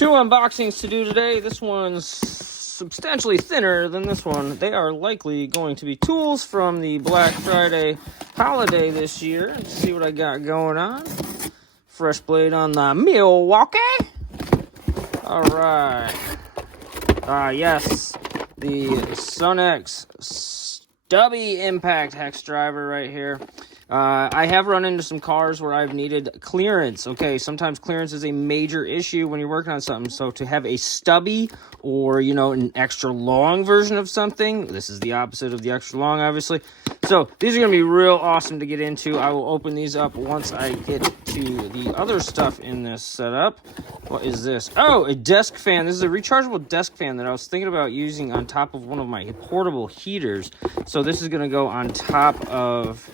Two unboxings to do today. This one's substantially thinner than this one. They are likely going to be tools from the Black Friday holiday this year. Let's see what I got going on. Fresh blade on the Milwaukee. All right. Yes, the Sonx stubby impact hex driver right here. I have run into some cars where I've needed clearance. Okay, sometimes clearance is a major issue when you're working on something. So to have a stubby or, an extra long version of something, this is the opposite of the extra long, obviously. So these are going to be real awesome to get into. I will open these up once I get to the other stuff in this setup. What is this? Oh, a desk fan. This is a rechargeable desk fan that I was thinking about using on top of one of my portable heaters. So this is going to go on top of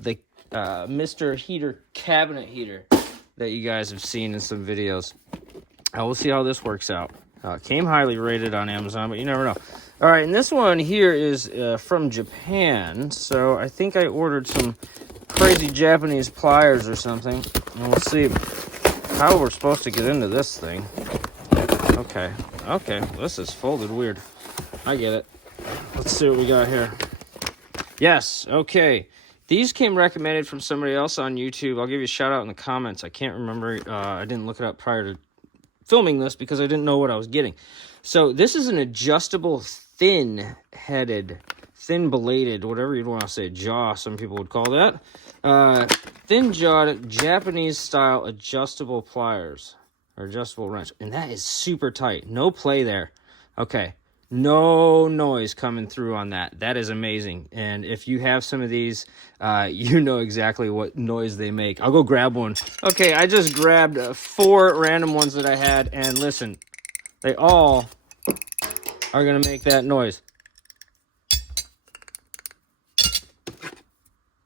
the Mr. Heater cabinet heater that you guys have seen in some videos. We'll see how this works out. Came highly rated on Amazon, but you never know. All right, and this one here is from Japan. So I think I ordered some crazy Japanese pliers or something. And we'll see how we're supposed to get into this thing. Okay, this is folded weird. I get it. Let's see what we got here. Yes, okay. These came recommended from somebody else on YouTube. I'll give you a shout out in the comments. I can't remember. I didn't look it up prior to filming this because I didn't know what I was getting. So this is an adjustable thin-headed, thin-bladed, whatever you'd want to say, jaw, some people would call that. Thin-jawed Japanese-style adjustable pliers or adjustable wrench. And that is super tight. No play there. Okay. No noise coming through on that. That is amazing. And if you have some of these, you know exactly what noise they make. I'll go grab one. Okay, I just grabbed 4 random ones that I had, and listen, they all are going to make that noise.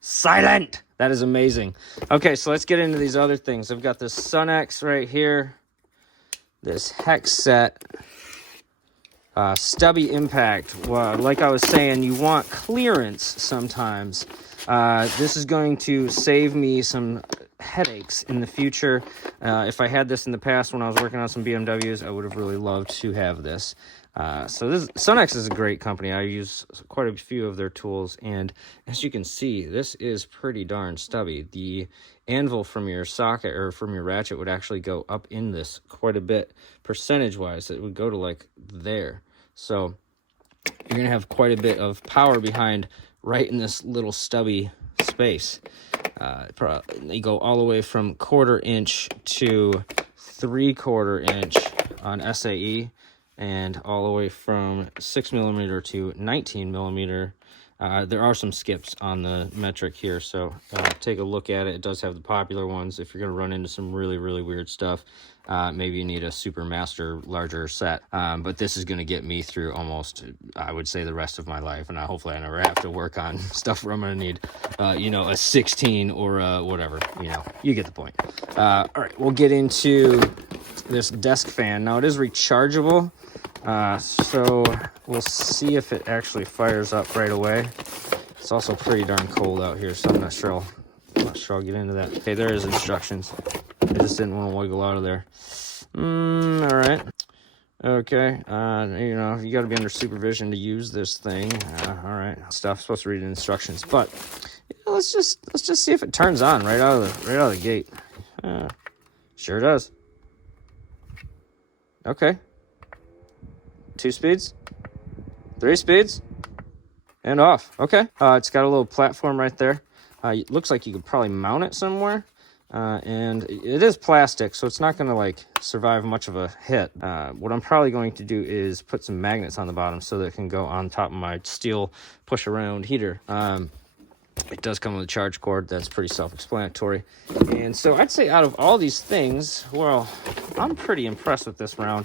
Silent! That is amazing. Okay, so let's get into these other things. I've got this Sonx right here, this hex set. Stubby impact. Well, like I was saying, you want clearance sometimes. This is going to save me some headaches in the future. If I had this in the past when I was working on some BMWs, I would have really loved to have this. So Sonx is a great company. I use quite a few of their tools, and as you can see, this is pretty darn stubby. The anvil from your socket or from your ratchet would actually go up in this quite a bit percentage-wise. It would go to like there. So you're going to have quite a bit of power behind right in this little stubby space. They go all the way from 1/4 inch to 3/4 inch on SAE, and all the way from 6mm to 19mm. There are some skips on the metric here, so take a look at it. It does have the popular ones. If you're going to run into some really, really weird stuff, maybe you need a Super Master larger set. But this is going to get me through almost, I would say, the rest of my life, and hopefully I never have to work on stuff where I'm going to need, a 16 or whatever. You get the point. All right, we'll get into this desk fan. Now, it is rechargeable. So we'll see if it actually fires up right away. It's also pretty darn cold out here, so I'm not sure I'll get into that. Okay, there is instructions. I just didn't want to wiggle out of there. All right. Okay. You got to be under supervision to use this thing. All right. Stuff supposed to read the instructions, but let's just see if it turns on right out of the gate. Sure does. Okay. 2 speeds, 3 speeds, and off. Okay. It's got a little platform right there. It looks like you could probably mount it somewhere. And it is plastic, so it's not going to survive much of a hit. What I'm probably going to do is put some magnets on the bottom so that it can go on top of my steel push around heater. It does come with a charge cord. That's pretty self-explanatory. And so I'd say out of all these things, well, I'm pretty impressed with this round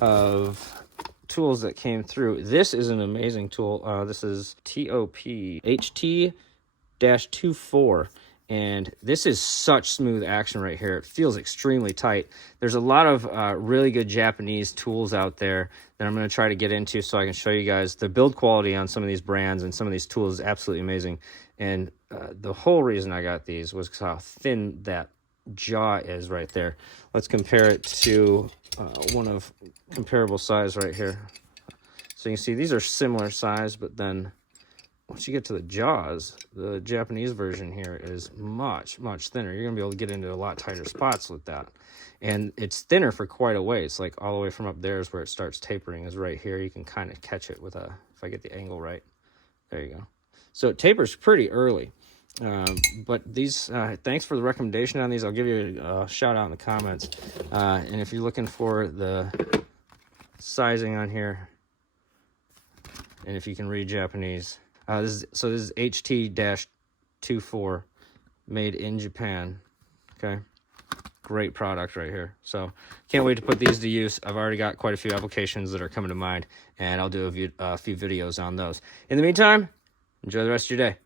of tools that came through. This is an amazing tool. This is TOP HT-24, and this is such smooth action right here. It feels extremely tight. There's a lot of really good Japanese tools out there that I'm going to try to get into so I can show you guys the build quality on some of these brands and some of these tools is absolutely amazing. And the whole reason I got these was how thin that jaw is right there. Let's compare it to one of comparable size right here. So you can see these are similar size, but then once you get to the jaws, the Japanese version here is much, much thinner. You're going to be able to get into a lot tighter spots with that. And it's thinner for quite a ways. Like all the way from up there is where it starts tapering, is right here. You can kind of catch it with a, if I get the angle right. There you go. So it tapers pretty early. But these, thanks for the recommendation on these. I'll give you a shout out in the comments. And if you're looking for the sizing on here, and if you can read Japanese, this is HT-24, made in Japan. Okay, great product right here. So can't wait to put these to use. I've already got quite a few applications that are coming to mind, and I'll do a few videos on those. In the meantime, enjoy the rest of your day.